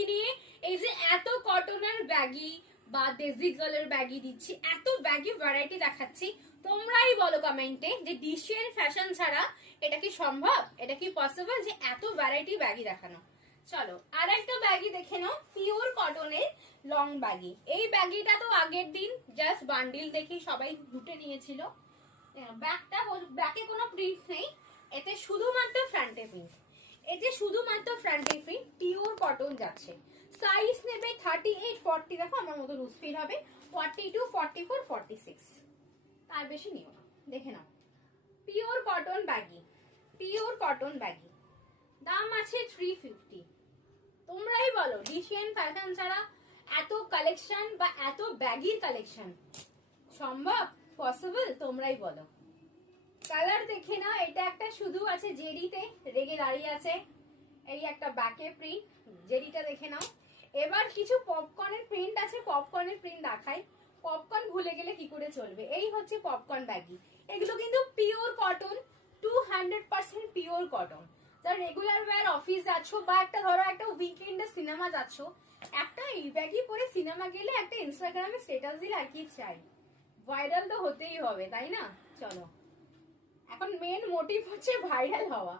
Baggy নিয়ে এই যে এত কটনের ব্যাগি বা দেশি গার্লের ব্যাগি দিচ্ছি, এত ব্যাগি ভ্যারাইটি দেখাচ্ছি, তোমরাই বলো কমেন্টে যে ডিসিএন ফ্যাশন ছাড়া এটা কি সম্ভব, এটা কি পসিবল যে এত ভ্যারাইটি ব্যাগি দেখানো। চলো আর একটা ব্যাগি দেখে নাও, পিওর কটনের লং ব্যাগি। এই ব্যাগিটা তো আগের দিন জাস্ট বান্ডিল দেখি সবাই লুটে নিয়েছিল। ব্যাগটা ব্যাগে কোনো প্রিন্ট নেই, এতে শুধুমাত্র ফ্রন্টে প্রিন্ট, এতে শুধুমাত্র ফ্রন্টে প্রিন্ট, পিওর কটন যাচ্ছে। সাইজ নেবে 38 40, দেখো আমার মতো লুজ ফিল হবে, 42 44 46, তার বেশি নিও না। দেখে নাও pure cotton baggy, pure cotton baggy, দাম আছে 350। তোমরাই বলো ডিসিএন ফ্যাশন ছাড়া এত কালেকশন বা এত ব্যাগির কালেকশন সম্ভব, পসিবল? তোমরাই বলো। কালার দেখে না, এটা একটা শুধু আছে জেডিতে, রেগে দাঁড়িয়ে আছে, এই একটা ব্যাকে প্রিন্ট, জেডিটা দেখে নাও। এবার কিছু পপকর্নের প্রিন্ট আছে, পপকর্নের প্রিন্ট দেখাই, পপকর্ন ভুলে গেলে কি করে চলবে। এই হচ্ছে পপকর্ন ব্যাগি, এগুলো কিন্তু পিওর কটন, 200% পিওর কটন। যারা রেগুলার ওয়্যার অফিস যাচ্ছ বা একটা ধরো একটা উইকেন্ডে সিনেমা যাচ্ছ, একটা এই ব্যাগই পরে সিনেমা গেলে একটা ইনস্টাগ্রামে স্ট্যাটাস দিলে আর কি চাই, ভাইরাল তো হতেই হবে, তাই না? চলো, এখন মেন মোটিভ হচ্ছে ভাইরাল হওয়া।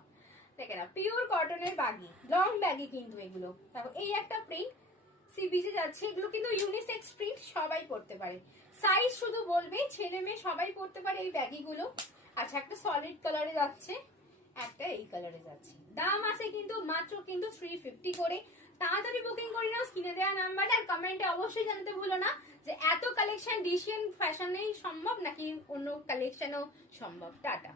দেখে না পিওর কটনের ব্যাগি, লং ব্যাগি কিন্তু এগুলো। তারপর এই একটা প্রিন্ট, সি বিচে যাচ্ছে, এগুলো কিন্তু ইউনিসেক্স প্রিন্ট, সবাই পড়তে পারে, সাইজ শুধু বলবে, ছেলে মেয়ে সবাই পড়তে পারে এই ব্যাগি গুলো। আচ্ছা, একটা সলিড কালারে যাচ্ছে, একটা এই কালারে যাচ্ছে, দাম আছে কিন্তু মাত্র কিন্তু 350 করে। তাড়াতাড়ি বুকিং করে নাও স্ক্রিনে দেওয়া নাম্বারে, আর কমেন্টে অবশ্যই জানাতে ভুলো না যে এত কালেকশন ডিসিএন ফ্যাশনেই সম্ভব নাকি অন্য কালেকশনও সম্ভব। টাটা।